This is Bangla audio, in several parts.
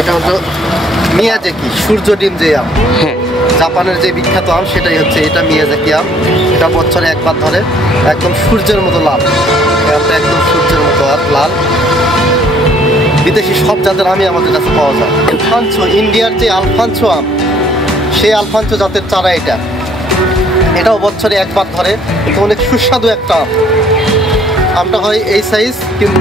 এটা হলো মিয়াজাকি সূর্য ডিম যে আম, জাপানের যে বিখ্যাত আম সেটাই হচ্ছে এটা মিয়াজাকি আম। এটা বছরে একবার ধরে, একদম সূর্যের মতো লাল। আমটা একদম সূর্যের মতো আর লাল। বিদেশি সব জাতের আমই আমাদের কাছে পাওয়া যায়। আলফানসো, ইন্ডিয়ার যে আলফানসো আম, সেই আলফানসো জাতের চারা এটা। এটাও বছরে একবার ধরে, কিন্তু অনেক সুস্বাদু একটা আম। আমটা হয় এই সাইজ, কিন্তু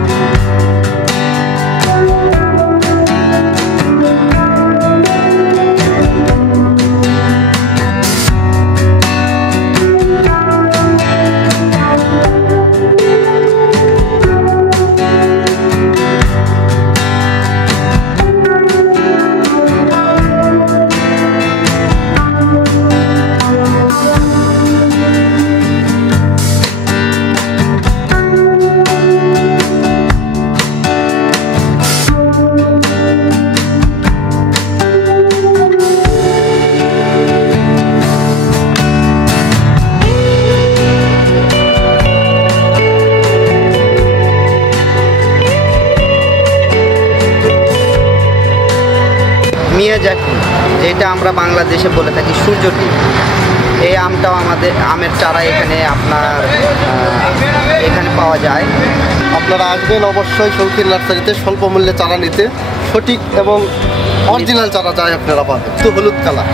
মিয়াজাকি, যেটা আমরা বাংলাদেশে বলে থাকি সূর্য ডিম, এই আমটাও আমাদের আমের চারা এখানে এখানে পাওয়া যায়। আপনারা আসবেন অবশ্যই শৌখিন নার্সারিতে স্বল্প মূল্যে চারা নিতে। সঠিক এবং অরিজিনাল চারা যায় আপনারা পাবেন। তো হলুদ কালার।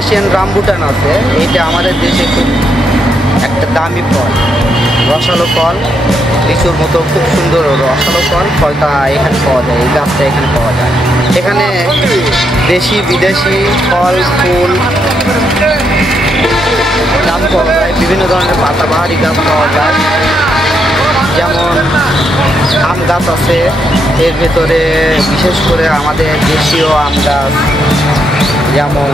এশিয়ান রামবুটান আছে, এইটা আমাদের দেশে খুব একটা দামি ফল, রসালো ফল, লিচুর মতো খুব সুন্দর রসালো ফল। ফলটা এখানে পাওয়া যায়, এই গাছটা এখানে পাওয়া যায়। এখানে দেশি বিদেশি ফল ফুল গাছ পাওয়া যায়, বিভিন্ন ধরনের পাতাবাহারি গাছ পাওয়া যায়। যেমন আম গাছ আছে, এর ভেতরে বিশেষ করে আমাদের দেশীয় আম গাছ, যেমন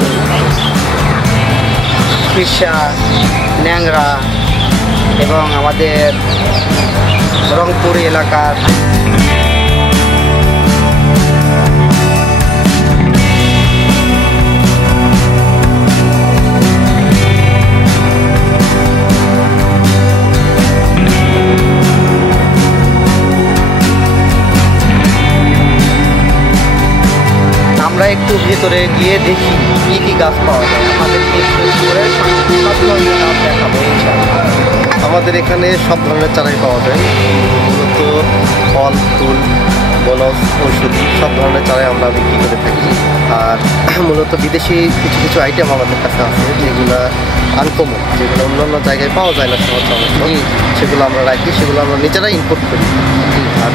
ফিসা, ন্যাংরা, এবং আমাদের রংপুর এলাকার আমরা একটু ভেতরে গিয়ে দেখি কী কী গাছ পাওয়া যায়। আমাদেরকে সব ধরনের গাছ দেখাবো ইনশাআল্লাহ। আমাদের এখানে সব ধরনের চারাই পাওয়া যায়, মূলত ফল ফুল বনজ ঔষধি সব ধরনের চারাই আমরা বিক্রি করে থাকি। আর মূলত বিদেশি কিছু কিছু আইটেম আমাদের কাছে আছে, যেগুলো আনকমন, যেগুলো অন্যান্য জায়গায় পাওয়া যায় না সহজ, সেগুলো আমরা রাখি, সেগুলো আমরা নিজেরাই ইম্পোর্ট করি। আর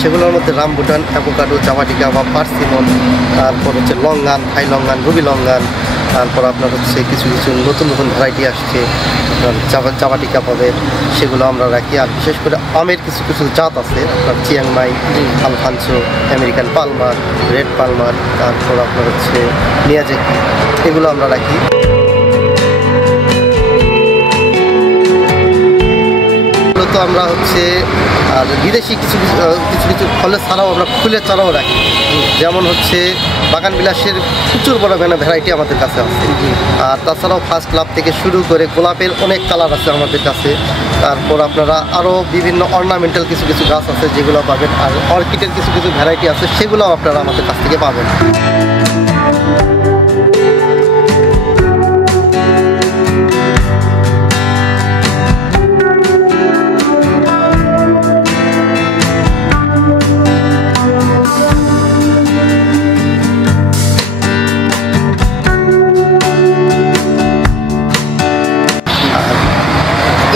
সেগুলোর মধ্যে রামবুটান, অ্যাভোকাডো, জাভাটিকা বা পার্সিমন, তারপর হচ্ছে লঙ্গান, থাই লঙ্গান, রুবি লঙ্গান, তারপর আপনার হচ্ছে কিছু কিছু নতুন নতুন ভ্যারাইটি আসছে, জাভাটিকা পাবেন, সেগুলো আমরা রাখি। আর বিশেষ করে আমের কিছু কিছু জাত আছে, আপনার Chiang Mai, Alfonso, American Palmer, red Palmer, তারপর আপনার হচ্ছে মিয়াজাকি, এগুলো আমরা রাখি। তো আমরা হচ্ছে আর বিদেশি কিছু কিছু ফলের ছাড়াও আমরা ফুলের চারাও রাখি। যেমন হচ্ছে বাগান বিলাসের প্রচুর বড় ভ্যারাইটি আমাদের কাছে আছে। আর তাছাড়াও ফার্স্ট লাভ থেকে শুরু করে গোলাপের অনেক কালার আছে আমাদের কাছে। তারপর আপনারা আরও বিভিন্ন অর্নামেন্টাল কিছু কিছু গাছ আছে যেগুলো পাবেন। আর অর্কিডের কিছু কিছু ভ্যারাইটি আছে, সেগুলোও আপনারা আমাদের কাছ থেকে পাবেন।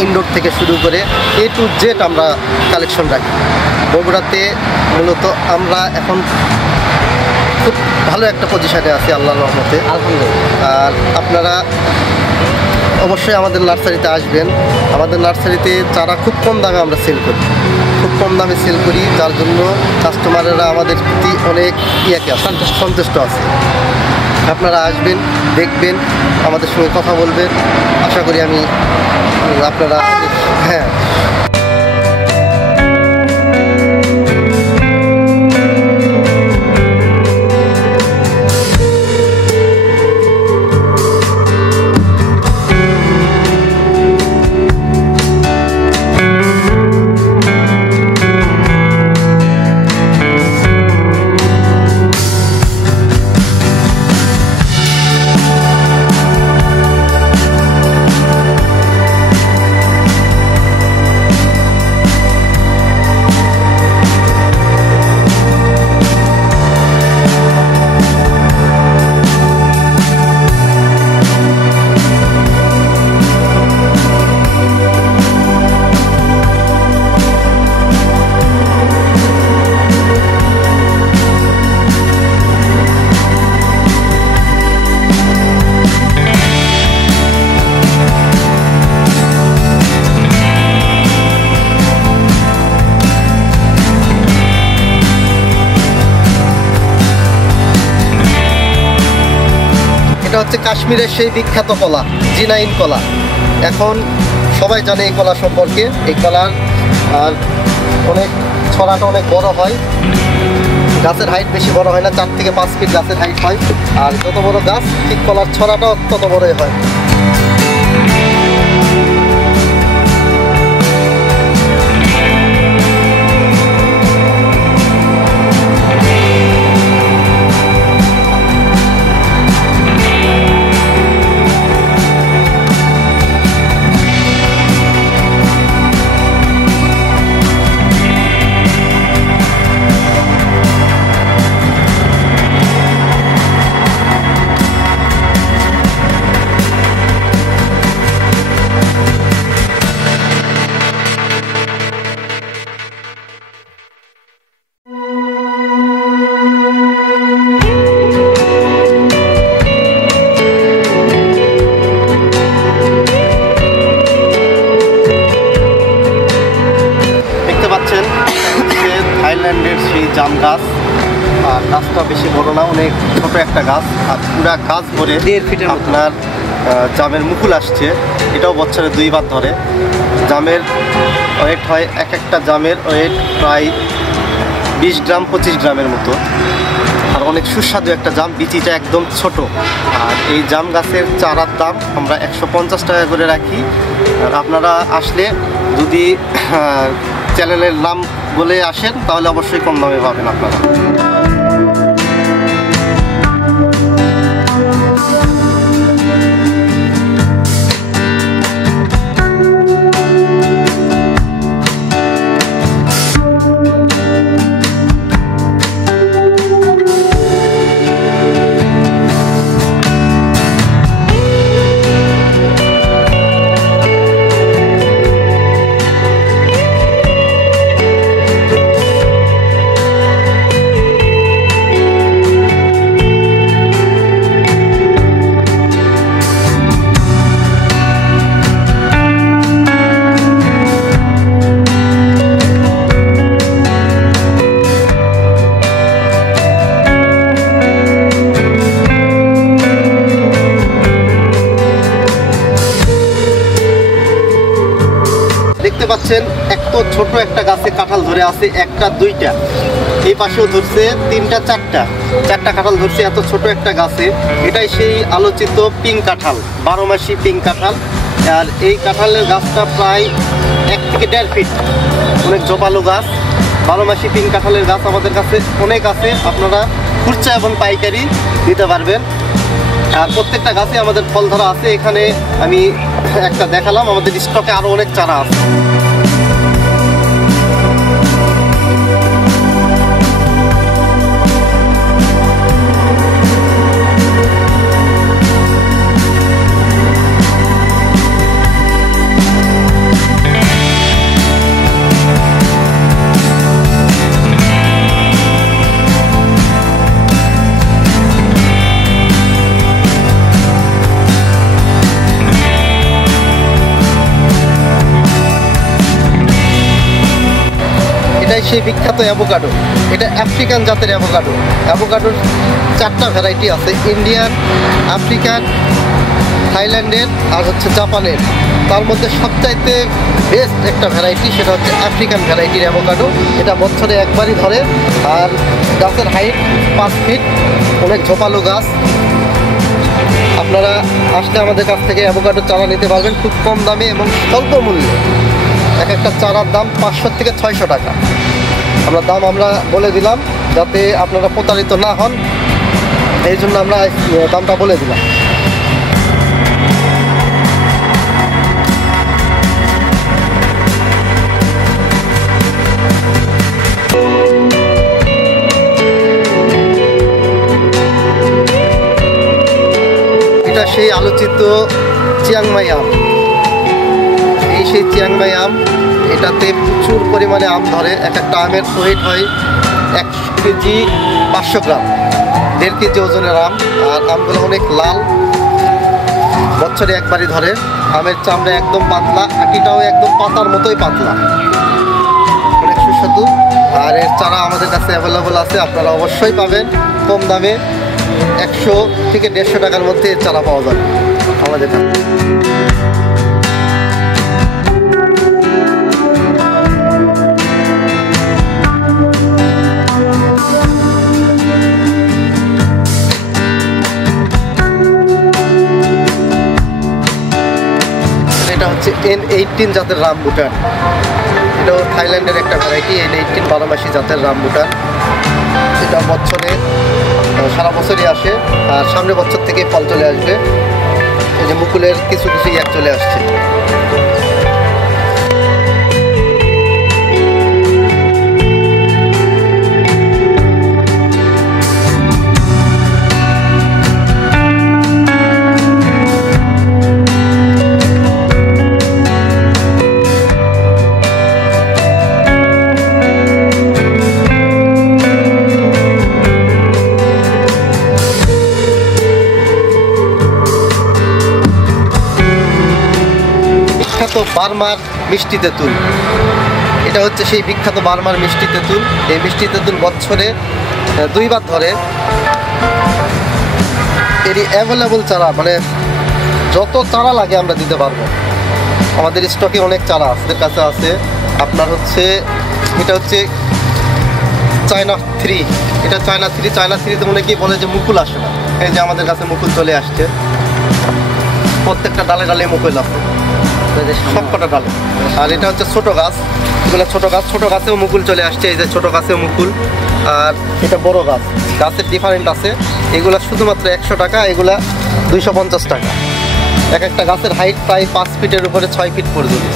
ইনডোর থেকে শুরু করে A to Z আমরা কালেকশন রাখি। বগুড়াতে মূলত আমরা এখন খুব ভালো একটা পজিশনে আছি আল্লাহর রহমতে, আলহামদুলিল্লাহ। আর আপনারা অবশ্যই আমাদের নার্সারিতে আসবেন। আমাদের নার্সারিতে চারা খুব কম দামে আমরা সেল করি, খুব কম দামে সেল করি, যার জন্য কাস্টমারেরা আমাদের প্রতি অনেক সন্তুষ্ট আছে। আপনারা আসবেন, দেখবেন, আমাদের সঙ্গে কথা বলবেন। আশা করি আমি আপনারা হ্যাঁ এটা হচ্ছে কাশ্মীরের সেই বিখ্যাত কলা, জিনাইন কলা। এখন সবাই জানে এই কলা সম্পর্কে। এই কলার আর অনেক ছড়াটা অনেক বড় হয়, গাছের হাইট বেশি বড় হয় না, 4 থেকে 5 ফিট গাছের হাইট হয়। আর যত বড় গাছ ঠিক কলার ছড়াটাও তত বড়ই হয়। থাইল্যান্ডের সেই জাম গাছ। আর গাছটা বেশি বড় না, অনেক ছোট একটা গাছ। আর পুরা গাছ ভরে 1.5 ফিটের আপনার জামের মুকুল আসছে। এটাও বছরে 2 বার ধরে। জামের ওয়েট হয়, এক একটা জামের ওয়েট প্রায় 20 গ্রাম 25 গ্রামের মতো। আর অনেক সুস্বাদু একটা জাম, বিচিটা একদম ছোট। আর এই জাম গাছের চারার দাম আমরা 150 টাকা করে রাখি। আর আপনারা আসলে যদি চ্যানেলের নাম বলে আসেন তাহলে অবশ্যই কম দামে পাবেন আপনারা। দেখতে পাচ্ছেন এত ছোট একটা গাছে কাঁঠাল ধরে আছে, একটা দুইটা, এই পাশেও ধরছে 3টা 4টা কাঁঠাল ধরছে এত ছোট একটা গাছে। এটাই সেই আলোচিত পিং কাঁঠাল, 12 মাসি পিং কাঁঠাল। আর এই কাঁঠালের গাছটা প্রায় 1 থেকে 1.5 ফিট, অনেক জোপালো গাছ। 12 মাসি পিং কাঁঠালের গাছ আমাদের কাছে অনেক আছে, আপনারা খুচরা এবং পাইকারি নিতে পারবেন। আর প্রত্যেকটা গাছে আমাদের ফল ধরা আছে। এখানে আমি একটা দেখালাম, আমাদের স্টকে আরো অনেক চারা আছে। সেই বিখ্যাত অ্যাভোকাডো। এটা আফ্রিকান জাতের অ্যাভোকাডো। অ্যাভোকাডোর 4টা ভ্যারাইটি আছে, ইন্ডিয়ান, আফ্রিকান, থাইল্যান্ডের আর হচ্ছে জাপানের। তার মধ্যে সবচাইতে বেস্ট একটা ভ্যারাইটি সেটা হচ্ছে আফ্রিকান ভ্যারাইটির অ্যাভোকাডো। এটা বছরে একবারই ধরে, আর গাছের হাইট 5 ফিট, অনেক ঝোপালো গাছ। আপনারা আসলে আমাদের কাছ থেকে অ্যাভোকাডো চারা নিতে পারবেন খুব কম দামে এবং স্বল্প মূল্যে। এক একটা চারার দাম 500 থেকে 600 টাকা। আমরা বলে দিলাম যাতে আপনারা প্রতারিত না হন, এই জন্য আমরা দামটা বলে দিলাম। এটা সেই আলোচিত চিয়াংমাই আম। সেই চিয়াংমাই আম, এটাতে প্রচুর পরিমাণে আম ধরে। এক একটা আমের ওয়েট হয় 1 কেজি 500 গ্রাম, 1.5 কেজি ওজনের আম। আর আমগুলো অনেক লাল, বছরে একবারই ধরে। আমের চামড়া একদম পাতলা, আটিটাও একদম পাতার মতোই পাতলা, অনেক সুস্বাদু। আর এর চারা আমাদের কাছে অ্যাভেলেবল আছে, আপনারা অবশ্যই পাবেন কম দামে। 100 থেকে 150 টাকার মধ্যে এর চারা পাওয়া যাবে আমাদের কাছে। এটা হচ্ছে N18 জাতের রামবুটান। এটাও থাইল্যান্ডের একটা ভ্যারাইটি। N18 12মাসি জাতের রামবুটান। এটা বছরে সারা বছরই আসে, আর সামনের বছর থেকে ফল চলে আসবে। এই যে মুকুলের কিছু কিছু ইয়াক চলে আসছে। বার্মার মিষ্টি তেঁতুল। এটা হচ্ছে সেই বিখ্যাত বার্মার মিষ্টি তেঁতুল। এই মিষ্টি তেঁতুল বছরে 2 বার ধরে। এরই অ্যাভেলেবল চারা, মানে যত চারা লাগে আমরা দিতে পারবো। আমাদের স্টকে অনেক চারা আমাদের কাছে আছে। আপনার হচ্ছে এটা হচ্ছে চায়না 3। এটা চায়না 3। চায়না 3তে অনেকেই বলে যে মুকুল আসে না। এই যে আমাদের কাছে মুকুল চলে আসছে, প্রত্যেকটা ডালে ডালে মুকুল আছে, সবকটা ডালে। আর এটা হচ্ছে ছোট গাছ, এগুলো ছোট গাছ। ছোট গাছেও মুকুল চলে আসছে, এই যে ছোট গাছেও মুকুল। আর এটা বড় গাছ, গাছের ডিফারেন্ট আছে। এগুলা শুধুমাত্র 100 টাকা, এগুলা 250 টাকা। এক একটা গাছের হাইট প্রায় 5 ফিটের উপরে 6 ফিট পর্যন্ত।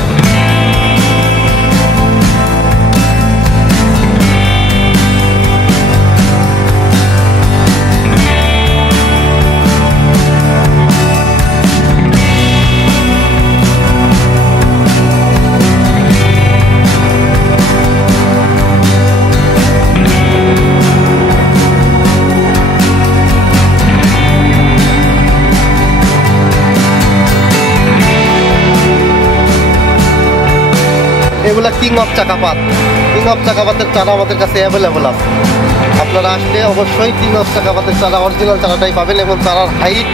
এগুলা কিং অফ চাকাপাত। কিং অফ চাকাপাতের চারা আমাদের কাছে অ্যাভেলেবল আছে। আপনারা আসলে অবশ্যই কিং অফ চাকাপাতের চারা, অরিজিনাল চারাটাই পাবেন। এবং চারার height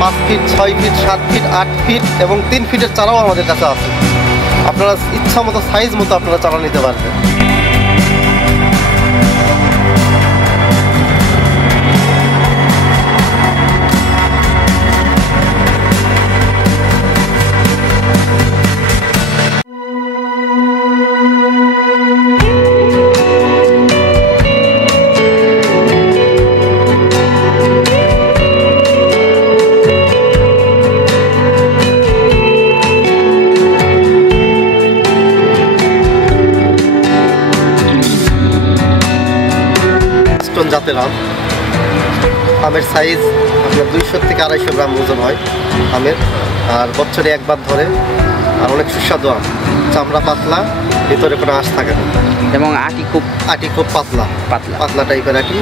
5 feet, 6 feet, 7 feet, 8 feet এবং 3 ফিটের চারাও আমাদের কাছে আছে। আপনারা ইচ্ছা মতো, সাইজ মতো আপনারা চারা নিতে পারবেন। জাতের আম। আমের সাইজ আপনার 200 থেকে 250 গ্রাম ওজন হয় আমের। আর বছরে একবার ধরে, আর অনেক সুস্বাদু আম। চামড়া পাতলা, ভিতরে কোনো আঁশ থাকে না, এবং আটি খুব পাতলা পাতলা টাইপের আটি।